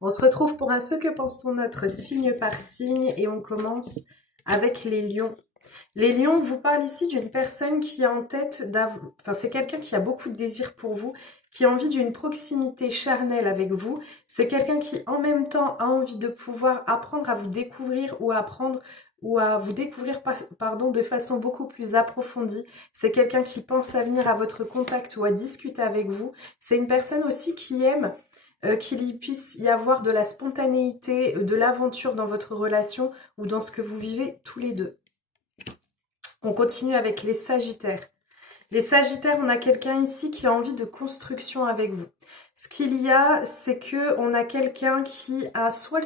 On se retrouve pour un Ce que pense-t-on notre signe par signe et on commence avec les lions. Les lions, vous parle ici d'une personne qui a en tête enfin c'est quelqu'un qui a beaucoup de désir pour vous, qui a envie d'une proximité charnelle avec vous. C'est quelqu'un qui en même temps a envie de pouvoir apprendre à vous découvrir ou apprendre ou à vous découvrir pardon, de façon beaucoup plus approfondie. C'est quelqu'un qui pense à venir à votre contact ou à discuter avec vous. C'est une personne aussi qui aime qu'il y puisse y avoir de la spontanéité, de l'aventure dans votre relation ou dans ce que vous vivez tous les deux. On continue avec les Sagittaires. Les Sagittaires, on a quelqu'un ici qui a envie de construction avec vous. Ce qu'il y a, c'est que on a quelqu'un qui a soit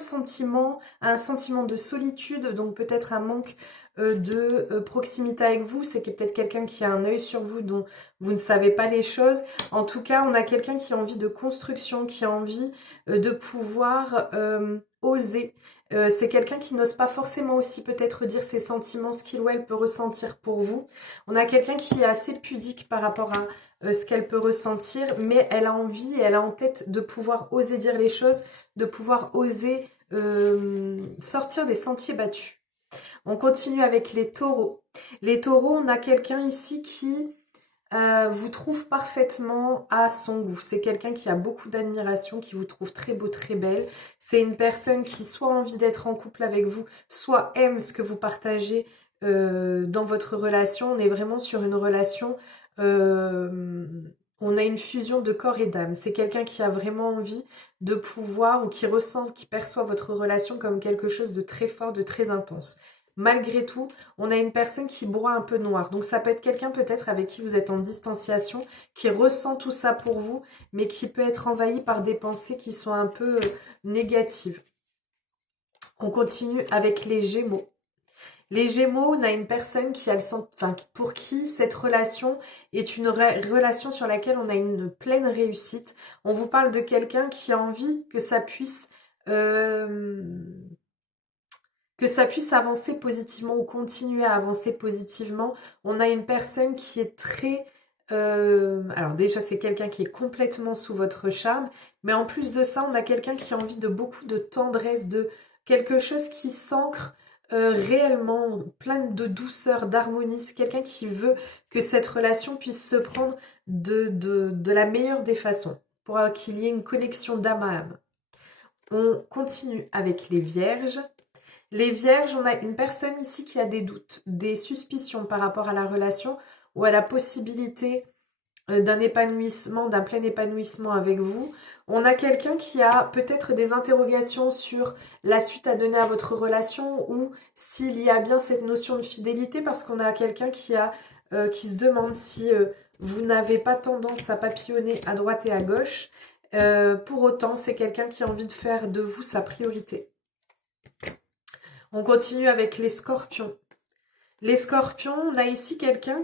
un sentiment de solitude, donc peut-être un manque de proximité avec vous. C'est peut-être quelqu'un qui a un œil sur vous dont vous ne savez pas les choses. En tout cas, on a quelqu'un qui a envie de construction, qui a envie de pouvoir oser. C'est quelqu'un qui n'ose pas forcément aussi peut-être dire ses sentiments, ce qu'il ou elle peut ressentir pour vous. On a quelqu'un qui est assez pudique par rapport à ce qu'elle peut ressentir, mais elle a envie et elle a en tête de pouvoir oser dire les choses, de pouvoir oser sortir des sentiers battus. On continue avec les taureaux. Les taureaux, on a quelqu'un ici qui vous trouve parfaitement à son goût. C'est quelqu'un qui a beaucoup d'admiration, qui vous trouve très beau, très belle. C'est une personne qui soit a envie d'être en couple avec vous, soit aime ce que vous partagez dans votre relation. On est vraiment sur une relation, on a une fusion de corps et d'âme. C'est quelqu'un qui a vraiment envie de pouvoir ou qui ressent, qui perçoit votre relation comme quelque chose de très fort, de très intense. Malgré tout, on a une personne qui broie un peu noir. Donc ça peut être quelqu'un peut-être avec qui vous êtes en distanciation, qui ressent tout ça pour vous, mais qui peut être envahi par des pensées qui sont un peu négatives. On continue avec les Gémeaux. Les Gémeaux, on a une personne qui a enfin, pour qui cette relation est une relation sur laquelle on a une pleine réussite. On vous parle de quelqu'un qui a envie euh, que ça puisse avancer positivement ou continuer à avancer positivement. On a une personne qui est très... alors déjà, c'est quelqu'un qui est complètement sous votre charme, mais en plus de ça, on a quelqu'un qui a envie de beaucoup de tendresse, de quelque chose qui s'ancre réellement, plein de douceur, d'harmonie. C'est quelqu'un qui veut que cette relation puisse se prendre de la meilleure des façons, pour qu'il y ait une connexion d'âme à âme. On continue avec les vierges. Les vierges, on a une personne ici qui a des doutes, des suspicions par rapport à la relation ou à la possibilité d'un épanouissement, d'un plein épanouissement avec vous. On a quelqu'un qui a peut-être des interrogations sur la suite à donner à votre relation ou s'il y a bien cette notion de fidélité parce qu'on a quelqu'un qui se demande si vous n'avez pas tendance à papillonner à droite et à gauche. Pour autant, c'est quelqu'un qui a envie de faire de vous sa priorité. On continue avec les scorpions. Les scorpions, on a ici quelqu'un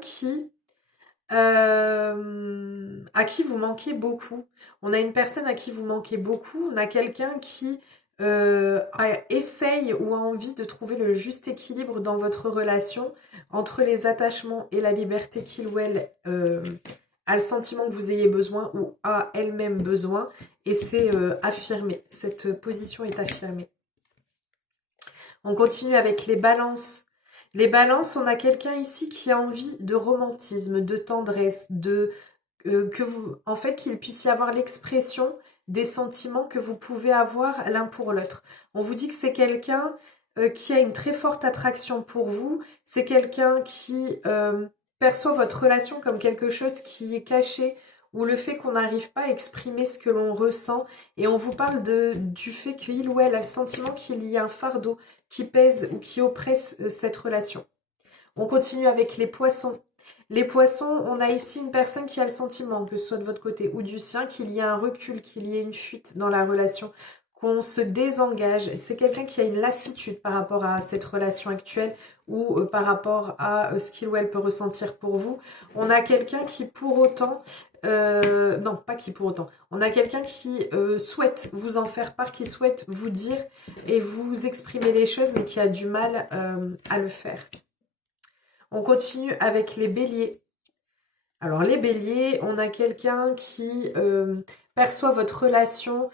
à qui vous manquez beaucoup. On a une personne à qui vous manquez beaucoup. On a quelqu'un qui essaye ou a envie de trouver le juste équilibre dans votre relation entre les attachements et la liberté qu'il ou elle a le sentiment que vous ayez besoin ou a elle-même besoin. Et c'est affirmé. Cette position est affirmée. On continue avec les balances. Les balances, on a quelqu'un ici qui a envie de romantisme, de tendresse, en fait, qu'il puisse y avoir l'expression des sentiments que vous pouvez avoir l'un pour l'autre. On vous dit que c'est quelqu'un qui a une très forte attraction pour vous. C'est quelqu'un qui perçoit votre relation comme quelque chose qui est caché ou le fait qu'on n'arrive pas à exprimer ce que l'on ressent. Et on vous parle du fait qu'il ou elle a le sentiment qu'il y a un fardeau qui pèse ou qui oppresse cette relation. On continue avec les poissons. Les poissons, on a ici une personne qui a le sentiment, que ce soit de votre côté ou du sien, qu'il y a un recul, qu'il y ait une fuite dans la relation, qu'on se désengage. C'est quelqu'un qui a une lassitude par rapport à cette relation actuelle ou par rapport à ce qu'il ou elle peut ressentir pour vous. On a quelqu'un qui pour autant... non, pas qui pour autant. On a quelqu'un qui souhaite vous en faire part, qui souhaite vous dire et vous exprimer les choses, mais qui a du mal à le faire. On continue avec les béliers. Alors les béliers, on a quelqu'un qui perçoit votre relation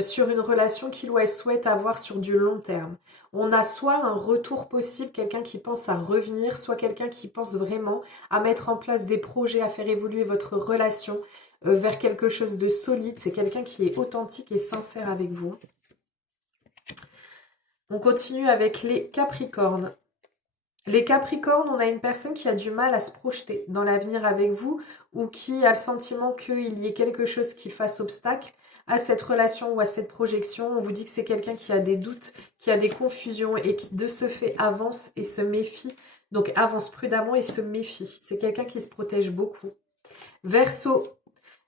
sur une relation qu'il ou elle souhaite avoir sur du long terme. On a soit un retour possible, quelqu'un qui pense à revenir, soit quelqu'un qui pense vraiment à mettre en place des projets, à faire évoluer votre relation vers quelque chose de solide. C'est quelqu'un qui est authentique et sincère avec vous. On continue avec les Capricornes. Les Capricornes, on a une personne qui a du mal à se projeter dans l'avenir avec vous ou qui a le sentiment qu'il y ait quelque chose qui fasse obstacle à cette relation ou à cette projection. On vous dit que c'est quelqu'un qui a des doutes, qui a des confusions et qui de ce fait avance et se méfie. Donc avance prudemment et se méfie. C'est quelqu'un qui se protège beaucoup. Verseau.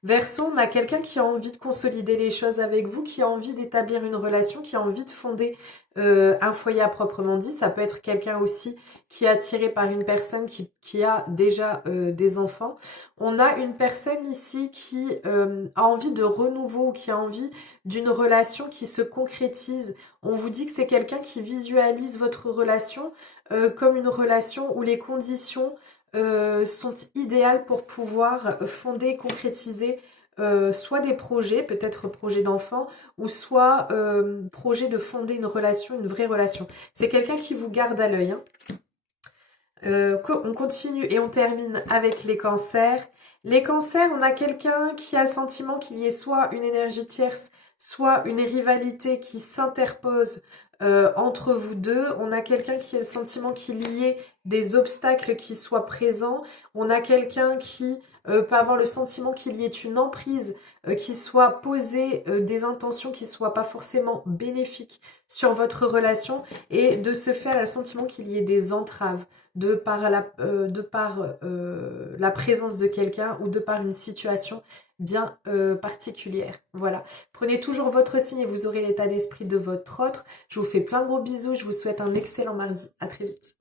Verseau, on a quelqu'un qui a envie de consolider les choses avec vous, qui a envie d'établir une relation, qui a envie de fonder un foyer à proprement dit. Ça peut être quelqu'un aussi qui est attiré par une personne qui a déjà des enfants. On a une personne ici qui a envie de renouveau, qui a envie d'une relation qui se concrétise. On vous dit que c'est quelqu'un qui visualise votre relation comme une relation où les conditions sont idéales pour pouvoir fonder, concrétiser soit des projets, peut-être projets d'enfants, ou soit projet de fonder une relation, une vraie relation. C'est quelqu'un qui vous garde à l'œil. Hein. On continue et on termine avec les cancers. Les cancers, on a quelqu'un qui a le sentiment qu'il y ait soit une énergie tierce, soit une rivalité qui s'interpose entre vous deux. On a quelqu'un qui a le sentiment qu'il y ait des obstacles qui soient présents. On a quelqu'un qui peut avoir le sentiment qu'il y ait une emprise qui soit posée, des intentions qui ne soient pas forcément bénéfiques sur votre relation. Et de ce fait, elle a le sentiment qu'il y ait des entraves de par la présence de quelqu'un ou de par une situation bien particulière. Voilà. Prenez toujours votre signe et vous aurez l'état d'esprit de votre autre. Je vous fais plein de gros bisous. Je vous souhaite un excellent mardi. À très vite.